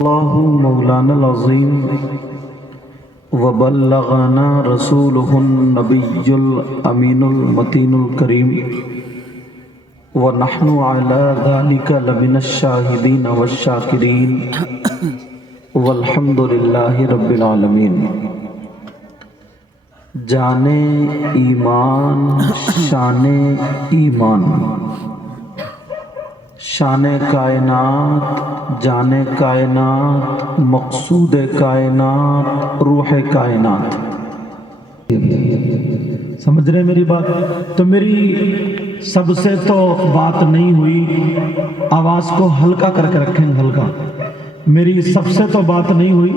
اللہ مولانا العظیم وبلغنا رسوله النبی الامین المتین الکریم ونحن علی ذلک لمن الشاہدین والشاکرین والحمد للہ رب العالمین۔ جانے ایمان شان ایمان، شان کائنات جان کائنات مقصود کائنات روح کائنات۔ سمجھ رہے میری بات؟ تو میری سب سے تو بات نہیں ہوئی، آواز کو ہلکا کر کے رکھیں، ہلکا۔ میری سب سے تو بات نہیں ہوئی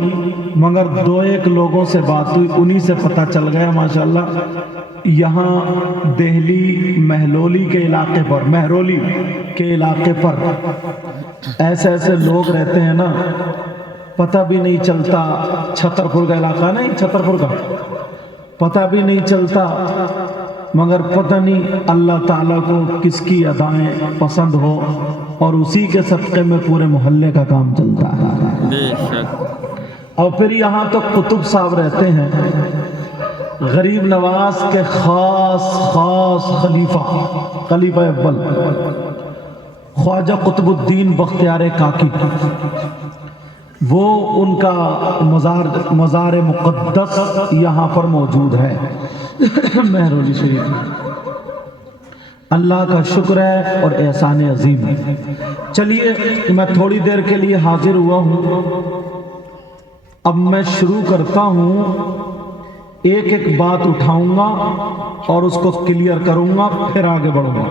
مگر دو ایک لوگوں سے بات ہوئی، انہی سے پتہ چل گیا ماشاءاللہ یہاں دہلی مہرولی کے علاقے پر ایسے ایسے لوگ رہتے ہیں نا، پتہ بھی نہیں چلتا، چھترپور کا علاقہ نہیں، چھترپور کا پتہ بھی نہیں چلتا، مگر پتہ نہیں اللہ تعالیٰ کو کس کی ادائیں پسند ہو اور اسی کے صدقے میں پورے محلے کا کام چلتا ہے۔ بے شک۔ اور پھر یہاں تو قطب صاحب رہتے ہیں، غریب نواز کے خاص خلیفہ اول خواجہ قطب الدین بختیار کاکی، وہ ان کا مزار مقدس یہاں پر موجود ہے مہرولی شریف میں۔ اللہ کا شکر ہے اور احسان عظیم ہے۔ چلیے میں تھوڑی دیر کے لیے حاضر ہوا ہوں، اب میں شروع کرتا ہوں، ایک ایک بات اٹھاؤں گا اور اس کو کلیئر کروں گا، پھر آگے بڑھوں گا۔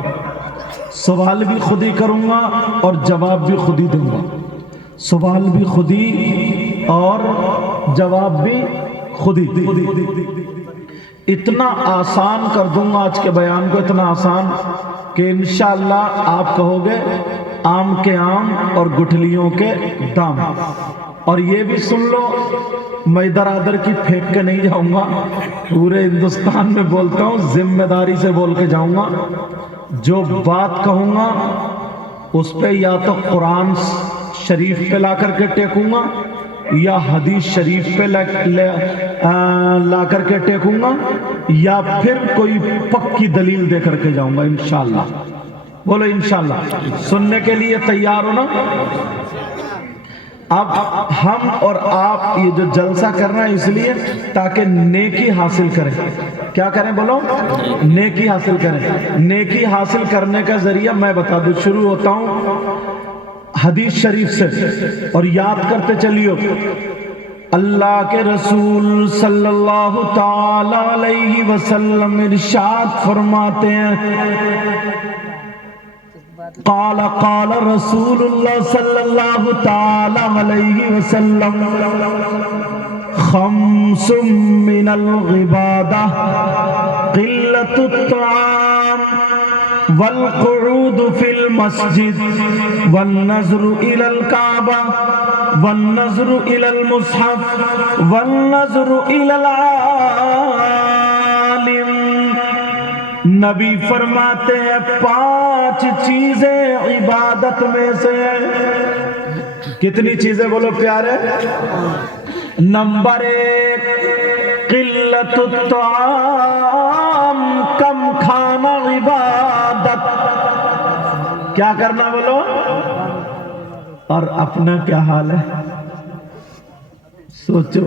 سوال بھی خود ہی کروں گا اور جواب بھی خود ہی دوں گا، سوال بھی خود ہی اور جواب بھی خود ہی۔ اتنا آسان کر دوں گا آج کے بیان کو، اتنا آسان کہ انشاءاللہ آپ کہو گے آم کے آم اور گٹھلیوں کے دام۔ اور یہ بھی سن لو، میں ادھر ادھر کی پھینک کے نہیں جاؤں گا، پورے ہندوستان میں بولتا ہوں، ذمہ داری سے بول کے جاؤں گا۔ جو بات کہوں گا اس پہ یا تو قرآن شریف پہ لا کر کے ٹیکوں گا یا حدیث شریف پہ لا کر کے ٹیکوں گا یا پھر کوئی پکی دلیل دے کر کے جاؤں گا انشاءاللہ۔ بولو انشاءاللہ۔ سننے کے لیے تیار ہو نا؟ اب ہم اور آپ یہ جو جلسہ کرنا ہے اس لیے تاکہ نیکی حاصل کریں۔ کیا کریں بولو؟ نیکی حاصل کریں۔ نیکی حاصل کرنے کا ذریعہ میں بتا دوں، شروع ہوتا ہوں حدیث شریف سے اور یاد کرتے چلیو۔ اللہ کے رسول صلی اللہ تعالی علیہ وسلم ارشاد فرماتے ہیں، قال رسول اللہ صلی اللہ تعالی علیہ وسلم، خمس من العبادہ قلت الطعام والقعود فی المسجد والنظر الی الکعبہ والنظر الی المصحف والنظر الی العالم۔ نبی فرماتے ہیں 5 چیزیں عبادت میں سے ہیں۔ کتنی چیزیں بولو پیارے؟ نمبر 1 قلت الطعام، کم کھانا عبادت۔ کیا کرنا بولو؟ اور اپنا کیا حال ہے سوچو۔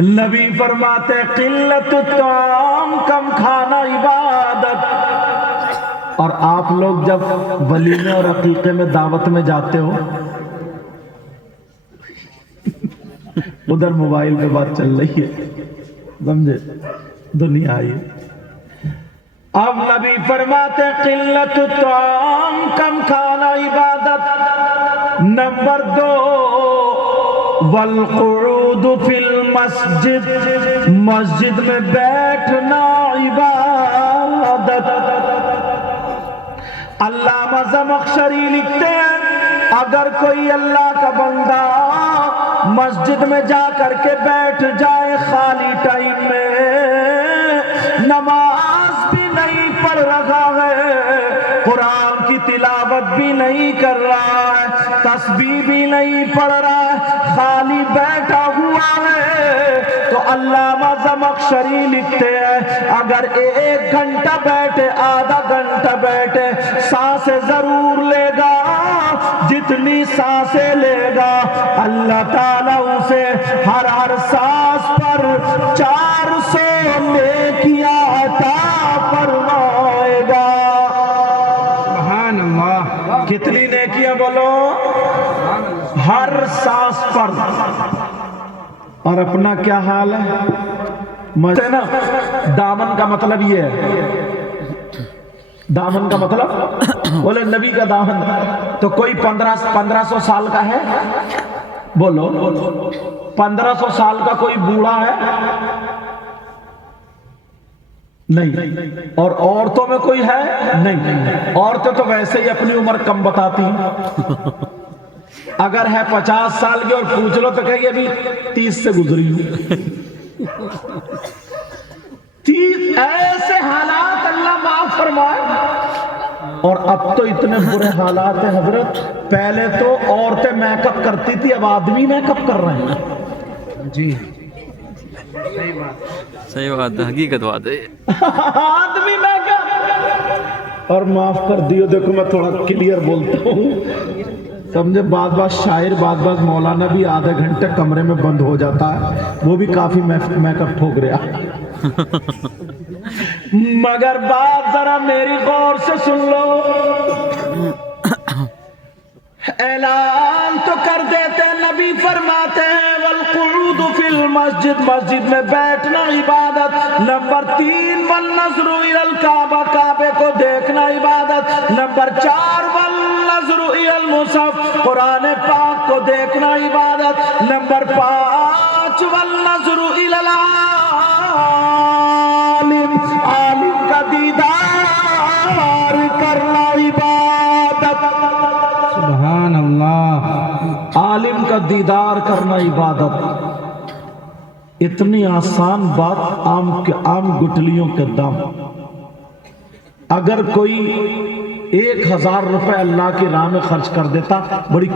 نبی فرماتے ہیں قلت الطعام، کم کھانا عبادت۔ اور آپ لوگ جب ولیمے اور عقیقے میں دعوت میں جاتے ہو، ادھر موبائل پہ بات چل رہی ہے، سمجھے؟ دنیا آئی۔ اب نبی فرماتے قلت الطعام، کم کھانا عبادت۔ نمبر 2 والقعود فی المسجد، مسجد میں بیٹھنا عبادت۔ علامہ زمخشری لکھتے ہیں اگر کوئی اللہ کا بندہ مسجد میں جا کر کے بیٹھ جائے خالی ٹائم میں، نماز بھی نہیں پڑھ رہا ہے، قرآن کی تلاوت بھی نہیں کر رہا ہے، تسبیح بھی نہیں پڑھ رہا ہے، بیٹھا ہوا ہے تو علامہ زمخشری لکھتے ہیں اگر 1 گھنٹہ بیٹھے آدھا گھنٹہ بیٹھے سانسیں ضرور لے گا، جتنی سانسیں لے گا اللہ تعالیٰ اسے ہر سانس پر 400 نیکیاں عطا فرمائے گا۔ سبحان اللہ۔ کتنی نیکیاں بولو؟ ہر سانس پر۔ اور اپنا کیا حال ہے نا؟ دامن کا مطلب یہ ہے، دامن کا مطلب بولے نبی کا دامن، تو کوئی 1500 سال کا ہے، بولو 1500 سال کا کوئی بوڑھا ہے نہیں، اور عورتوں میں کوئی ہے نہیں، عورتیں تو ویسے ہی اپنی عمر کم بتاتی ہیں، اگر ہے 50 سال کی اور پوچھ لو تو کہے ابھی 30 سے گزری ہوں۔ 30 ایسے حالات اللہ معاف فرمائے۔ اور اب تو اتنے برے حالات ہیں حضرت، پہلے تو عورتیں میک اپ کرتی تھی، اب آدمی میک اپ کر رہے ہیں۔ جی صحیح بات ہے، حقیقت بات ہے۔ آدمی میک اپ۔ اور معاف کر دیو، دیکھو میں تھوڑا کلیئر بولتا ہوں، سمجھے، بعض شاعر بعض مولانا بھی آدھے گھنٹے کمرے میں بند ہو جاتا ہے، وہ بھی کافی میک اپ ٹھوک رہا۔ مگر بات ذرا میری غور سے سن لو، اعلان تو کر دیتے، نبی فرماتے ہیں والقعود فی المسجد، مسجد میں بیٹھنا عبادت۔ نمبر 3 والنظر الی الکعبہ، کعبے کو دیکھنا عبادت۔ نمبر 4 والنظر الی المصحف، قرآن پاک کو دیکھنا عبادت۔ نمبر 5 والنظر الی العالم، عالم کا دیدار کرنا عبادت۔ سبحان اللہ۔ عالم کا دیدار کرنا عبادت۔ اتنی آسان بات، عام گٹلیوں کے دام۔ اگر کوئی 1000 روپے اللہ کی راہ میں خرچ کر دیتا، بڑی